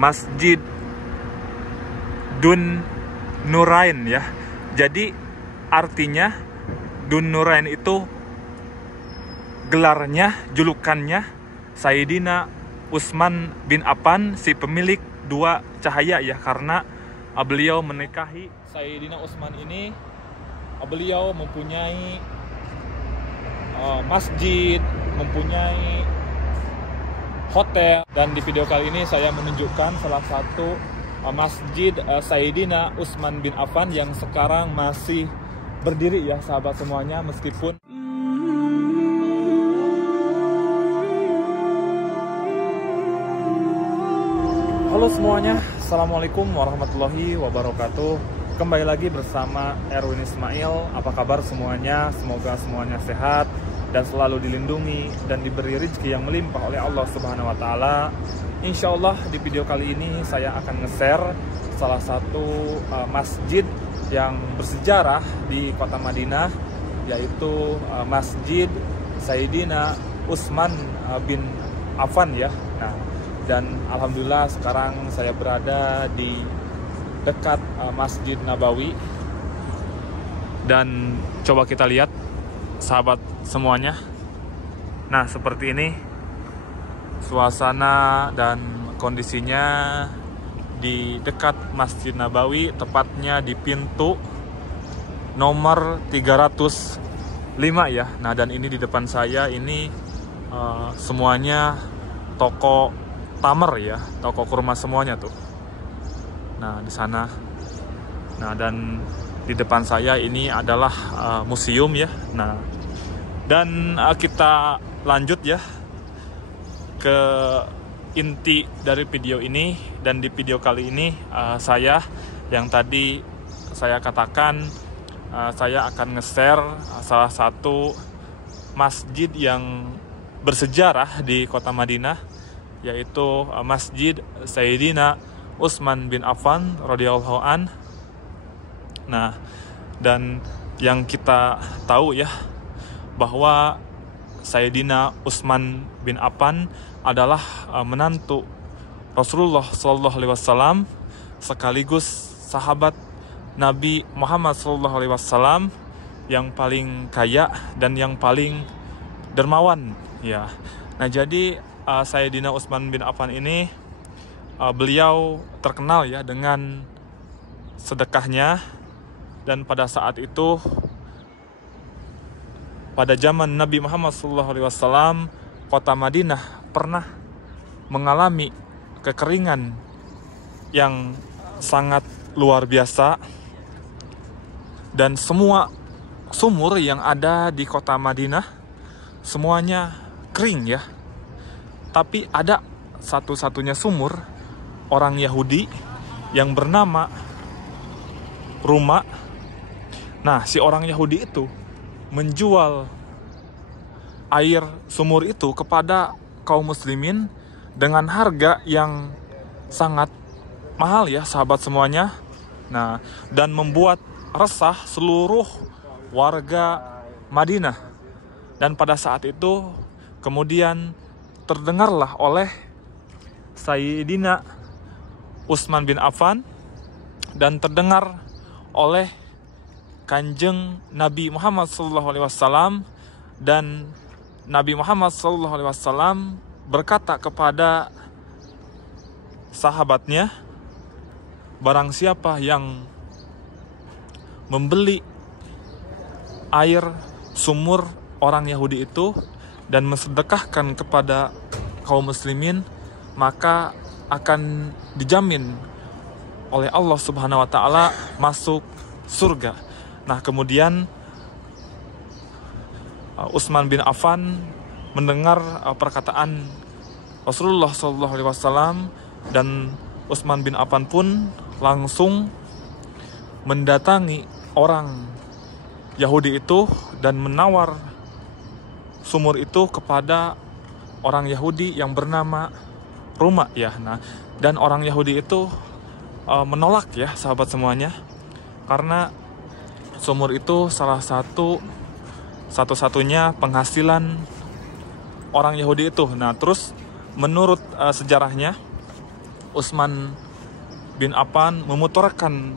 Masjid Dun Nurain ya. Jadi artinya Dun Nurain itu gelarnya, julukannya Sayyidina Utsman bin Affan, si pemilik dua cahaya ya, karena beliau menikahi Sayyidina Utsman ini. Beliau mempunyai masjid, mempunyai hotel, dan di video kali ini saya menunjukkan salah satu masjid Sayyidina Utsman bin Affan yang sekarang masih berdiri ya sahabat semuanya, meskipun halo semuanya, assalamualaikum warahmatullahi wabarakatuh. Kembali lagi bersama Erwin Ismail. Apa kabar semuanya? Semoga semuanya sehat dan selalu dilindungi dan diberi rezeki yang melimpah oleh Allah Subhanahu wa Ta'ala. Insya Allah di video kali ini saya akan nge-share salah satu masjid yang bersejarah di kota Madinah, yaitu Masjid Sayyidina Utsman bin Affan ya. Nah, dan alhamdulillah sekarang saya berada di dekat Masjid Nabawi, dan coba kita lihat sahabat semuanya. Nah, seperti ini suasana dan kondisinya di dekat Masjid Nabawi, tepatnya di pintu nomor 305 ya. Nah, dan ini di depan saya ini semuanya toko tamer ya, toko kurma semuanya tuh. Nah, di sana. Nah, dan di depan saya ini adalah museum ya. Nah, dan kita lanjut ya ke inti dari video ini. Dan di video kali ini saya yang tadi saya katakan saya akan nge-share salah satu masjid yang bersejarah di kota Madinah, yaitu Masjid Sayyidina Utsman bin Affan radhiyallahu an. Nah, dan yang kita tahu ya bahwa Sayyidina Utsman bin Affan adalah menantu Rasulullah Shallallahu Alaihi Wasallam, sekaligus sahabat Nabi Muhammad Shallallahu Alaihi Wasallam yang paling kaya dan yang paling dermawan ya. Nah, jadi Sayyidina Utsman bin Affan ini beliau terkenal ya dengan sedekahnya, dan pada saat itu pada zaman Nabi Muhammad SAW kota Madinah pernah mengalami kekeringan yang sangat luar biasa, dan semua sumur yang ada di kota Madinah semuanya kering ya. Tapi ada satu-satunya sumur orang Yahudi yang bernama Ruma. Nah, si orang Yahudi itu menjual air sumur itu kepada kaum muslimin dengan harga yang sangat mahal ya sahabat semuanya. Nah, dan membuat resah seluruh warga Madinah. Dan pada saat itu kemudian terdengarlah oleh Sayyidina Utsman bin Affan dan terdengar oleh Kanjeng Nabi Muhammad SAW, dan Nabi Muhammad SAW berkata kepada sahabatnya, barang siapa yang membeli air sumur orang Yahudi itu dan mensedekahkan kepada kaum muslimin, maka akan dijamin oleh Allah Subhanahu wa Ta'ala masuk surga. Nah, kemudian Utsman bin Affan mendengar perkataan Rasulullah SAW, dan Utsman bin Affan pun langsung mendatangi orang Yahudi itu dan menawar sumur itu kepada orang Yahudi yang bernama Ruma ya. Nah, dan orang Yahudi itu menolak ya sahabat semuanya, karena sumur itu salah satu-satunya penghasilan orang Yahudi itu. Nah, terus menurut sejarahnya Utsman bin Affan memutarkan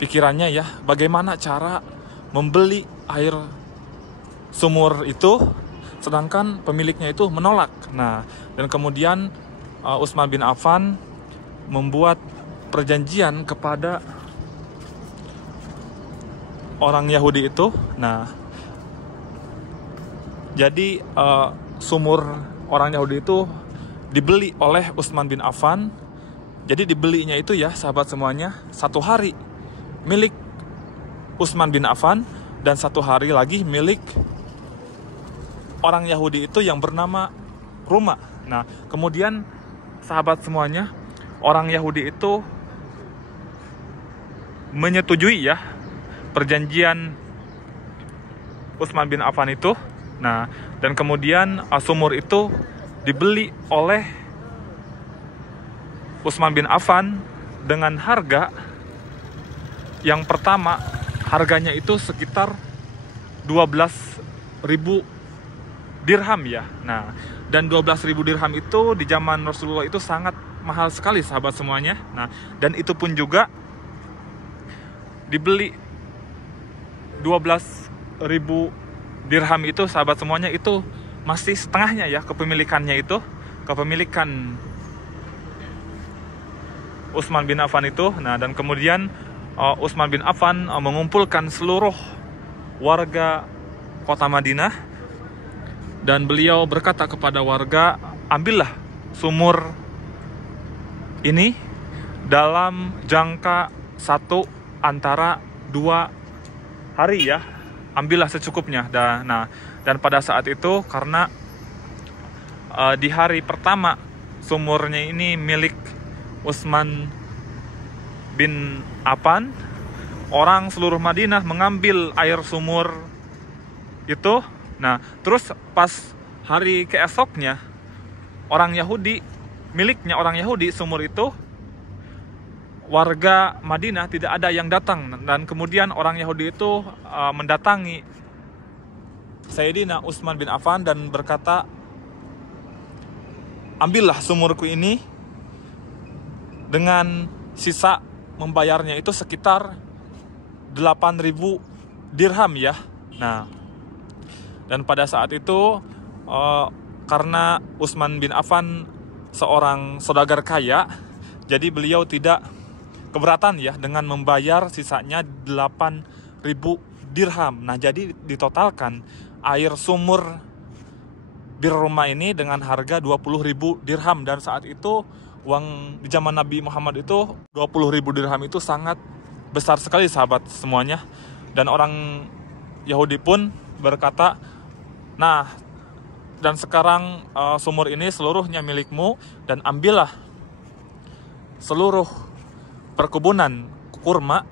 pikirannya ya, bagaimana cara membeli air sumur itu sedangkan pemiliknya itu menolak. Nah, dan kemudian Utsman bin Affan membuat perjanjian kepada orang Yahudi itu. Nah, jadi sumur orang Yahudi itu dibeli oleh Utsman bin Affan. Jadi dibelinya itu ya sahabat semuanya, 1 hari milik Utsman bin Affan dan 1 hari lagi milik orang Yahudi itu yang bernama Ruma. Nah, kemudian sahabat semuanya, orang Yahudi itu menyetujui ya perjanjian Utsman bin Affan itu. Nah, dan kemudian sumur itu dibeli oleh Utsman bin Affan dengan harga yang pertama, harganya itu sekitar 12.000 dirham ya. Nah, dan 12.000 dirham itu di zaman Rasulullah itu sangat mahal sekali sahabat semuanya. Nah, dan itu pun juga dibeli 12.000 dirham itu sahabat semuanya, itu masih setengahnya ya kepemilikannya itu, kepemilikan Utsman bin Affan itu. Nah, dan kemudian Utsman bin Affan mengumpulkan seluruh warga kota Madinah dan beliau berkata kepada warga, ambillah sumur ini dalam jangka 1 antara 2 hari ya, ambillah secukupnya. Dan pada saat itu karena di hari pertama sumurnya ini milik Utsman bin Affan, orang seluruh Madinah mengambil air sumur itu. Nah, terus pas hari keesoknya orang Yahudi, miliknya orang Yahudi sumur itu, warga Madinah tidak ada yang datang. Dan kemudian orang Yahudi itu mendatangi Sayyidina Utsman bin Affan dan berkata, ambillah sumurku ini, dengan sisa membayarnya itu sekitar 8.000 dirham ya. Nah, dan pada saat itu karena Utsman bin Affan seorang saudagar kaya, jadi beliau tidak keberatan ya dengan membayar sisanya 8.000 dirham. Nah, jadi ditotalkan air sumur Bir Ruma ini dengan harga 20.000 dirham. Dan saat itu uang di zaman Nabi Muhammad itu 20.000 dirham itu sangat besar sekali sahabat semuanya. Dan orang Yahudi pun berkata, nah, dan sekarang sumur ini seluruhnya milikmu, dan ambillah seluruh perkebunan kurma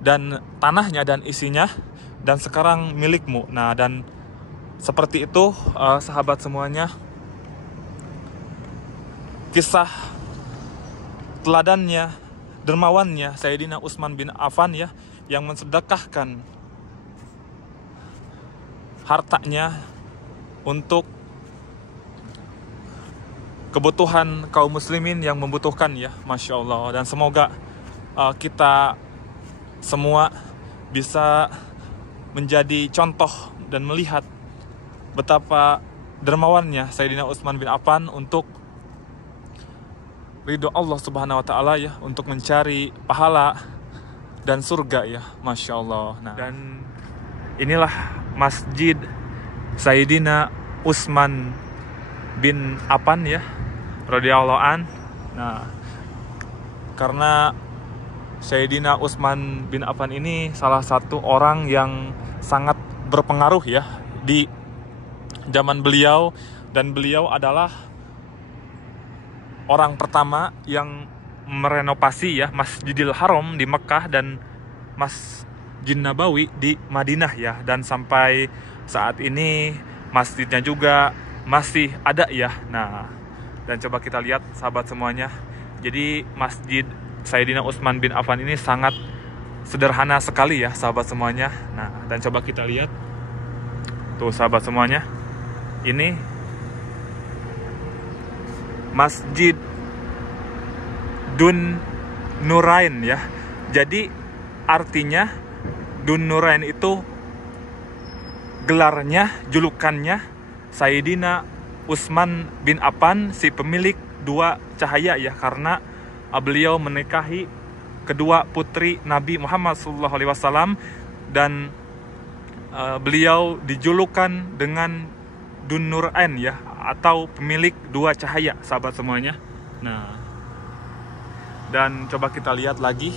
dan tanahnya dan isinya, dan sekarang milikmu. Nah, dan seperti itu sahabat semuanya, kisah teladannya, dermawannya Sayyidina Utsman bin Affan ya, yang mensedekahkan hartanya untuk kebutuhan kaum muslimin yang membutuhkan ya, Masya Allah. Dan semoga kita semua bisa menjadi contoh dan melihat betapa dermawannya Sayyidina Utsman bin Affan untuk ridho Allah Subhanahu wa Ta'ala ya, untuk mencari pahala dan surga ya, Masya Allah. Nah, dan inilah Masjid Sayyidina Utsman bin Affan ya, radhiyallahu an. Nah, karena Sayyidina Utsman bin Affan ini salah satu orang yang sangat berpengaruh ya di zaman beliau, dan beliau adalah orang pertama yang merenovasi ya Masjidil Haram di Mekah dan Masjid Nabawi di Madinah ya, dan sampai saat ini masjidnya juga masih ada ya. Nah, dan coba kita lihat sahabat semuanya, jadi Masjid Sayyidina Utsman bin Affan ini sangat sederhana sekali ya sahabat semuanya. Nah, dan coba kita lihat tuh sahabat semuanya, ini Masjid Dun Nurain ya. Jadi artinya Dun Nurain itu gelarnya, julukannya Sayyidina Utsman bin Affan, si pemilik dua cahaya ya, karena beliau menikahi kedua putri Nabi Muhammad SAW dan beliau dijulukan dengan Dun Nurain ya, atau pemilik dua cahaya, sahabat semuanya. Nah, dan coba kita lihat lagi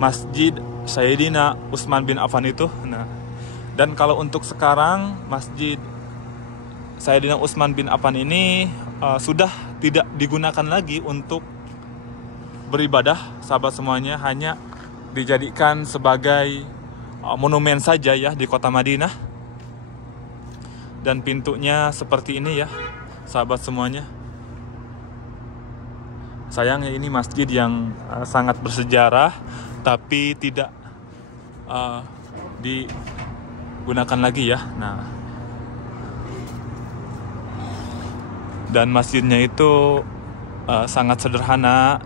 Masjid Sayyidina Utsman bin Affan itu. Nah, dan kalau untuk sekarang Masjid Sayyidina Utsman bin Affan ini sudah tidak digunakan lagi untuk beribadah, sahabat semuanya, hanya dijadikan sebagai monumen saja ya di kota Madinah. Dan pintunya seperti ini ya, sahabat semuanya. Sayangnya ini masjid yang sangat bersejarah, tapi tidak digunakan lagi ya. Nah, dan masjidnya itu sangat sederhana.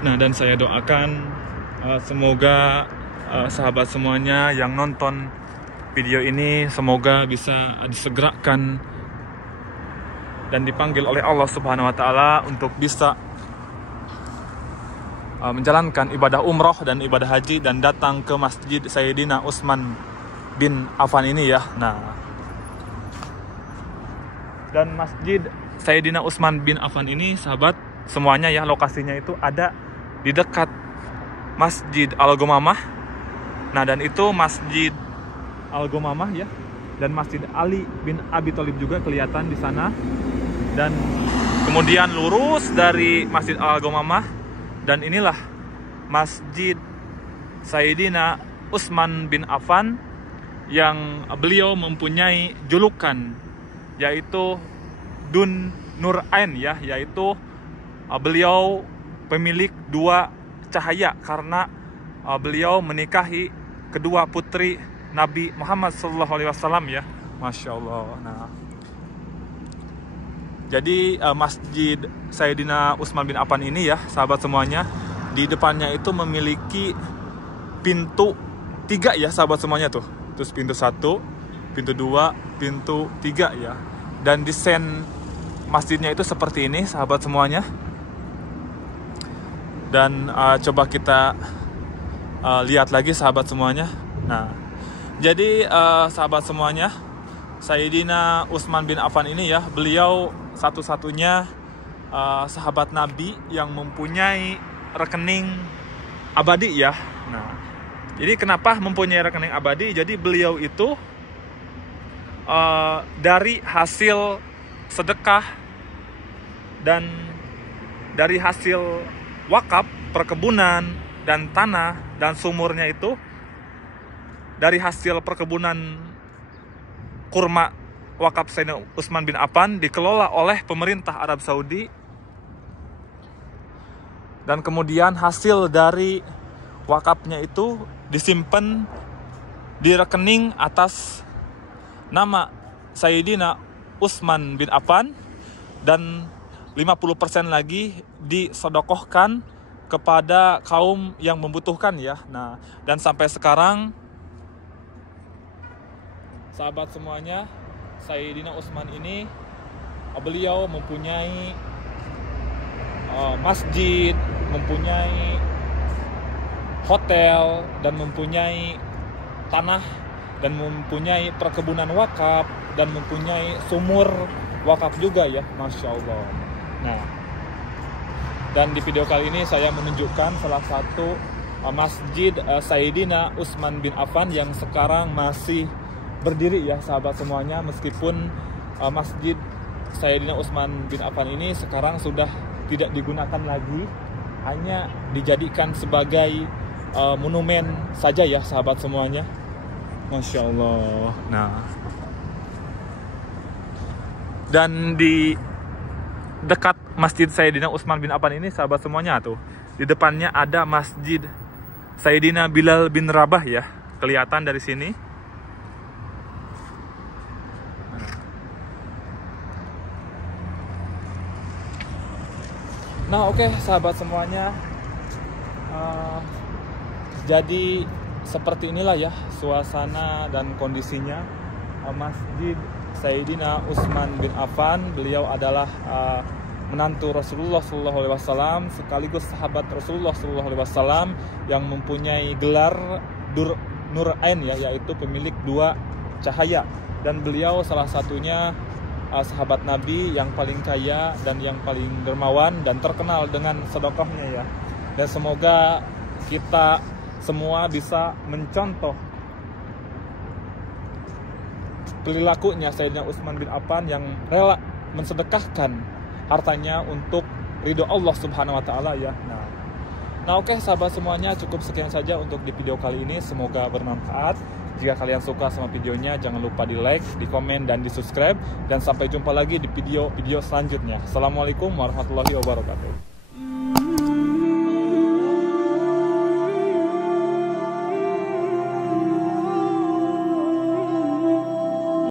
Nah, dan saya doakan semoga sahabat semuanya yang nonton video ini semoga bisa disegerakan dan dipanggil oleh Allah Subhanahu wa Ta'ala untuk bisa menjalankan ibadah umroh dan ibadah haji dan datang ke Masjid Sayyidina Utsman bin Affan ini ya. Nah, dan Masjid Sayyidina Utsman bin Affan ini, sahabat semuanya ya, lokasinya itu ada di dekat Masjid Al-Ghamamah. Nah, dan itu Masjid Al-Ghamamah ya, dan Masjid Ali bin Abi Thalib juga kelihatan di sana. Dan kemudian lurus dari Masjid Al-Ghamamah, dan inilah Masjid Sayyidina Utsman bin Affan yang beliau mempunyai julukan yaitu Dun Nurain ya, yaitu beliau pemilik dua cahaya karena beliau menikahi kedua putri Nabi Muhammad SAW ya, Masya Allah. Nah, jadi Masjid Sayyidina Utsman bin Affan ini ya, sahabat semuanya, di depannya itu memiliki pintu 3 ya, sahabat semuanya tuh. Terus pintu 1, pintu 2, pintu 3 ya. Dan desain masjidnya itu seperti ini, sahabat semuanya. Dan coba kita lihat lagi, sahabat semuanya. Nah, jadi sahabat semuanya, Sayyidina Utsman bin Affan ini ya, beliau satu-satunya sahabat Nabi yang mempunyai rekening abadi ya. Nah, jadi kenapa mempunyai rekening abadi? Jadi beliau itu dari hasil sedekah dan dari hasil wakaf perkebunan dan tanah dan sumurnya itu, dari hasil perkebunan kurma wakaf Sayyidina Utsman bin Affan dikelola oleh pemerintah Arab Saudi, dan kemudian hasil dari wakafnya itu disimpan di rekening atas nama Sayyidina Utsman bin Affan, dan 50% lagi disodokohkan kepada kaum yang membutuhkan ya. Nah, dan sampai sekarang sahabat semuanya, Sayyidina Utsman ini beliau mempunyai masjid, mempunyai hotel, dan mempunyai tanah, dan mempunyai perkebunan wakaf, dan mempunyai sumur wakaf juga ya, Masya Allah. Nah, dan di video kali ini saya menunjukkan salah satu masjid Sayyidina Utsman bin Affan yang sekarang masih berdiri ya, sahabat semuanya, meskipun masjid Sayyidina Utsman bin Affan ini sekarang sudah tidak digunakan lagi, hanya dijadikan sebagai monumen saja ya, sahabat semuanya. Masya Allah. Nah, dan di dekat Masjid Sayyidina Utsman bin Affan ini, sahabat semuanya, tuh di depannya ada Masjid Sayyidina Bilal bin Rabah ya, kelihatan dari sini. Nah oke, sahabat semuanya, jadi seperti inilah ya suasana dan kondisinya Masjid Sayyidina Utsman bin Affan. Beliau adalah menantu Rasulullah SAW sekaligus sahabat Rasulullah SAW yang mempunyai gelar Nurain ya, yaitu pemilik dua cahaya, dan beliau salah satunya sahabat Nabi yang paling kaya dan yang paling dermawan dan terkenal dengan sedekahnya ya. Dan semoga kita semua bisa mencontoh perilakunya Sayyidina Utsman bin Affan yang rela mensedekahkan hartanya untuk ridho Allah Subhanahu wa taala ya. Nah oke sahabat semuanya, cukup sekian saja untuk di video kali ini, semoga bermanfaat. Jika kalian suka sama videonya, jangan lupa di like, di komen, dan di subscribe. Dan sampai jumpa lagi di video-video selanjutnya. Assalamualaikum warahmatullahi wabarakatuh.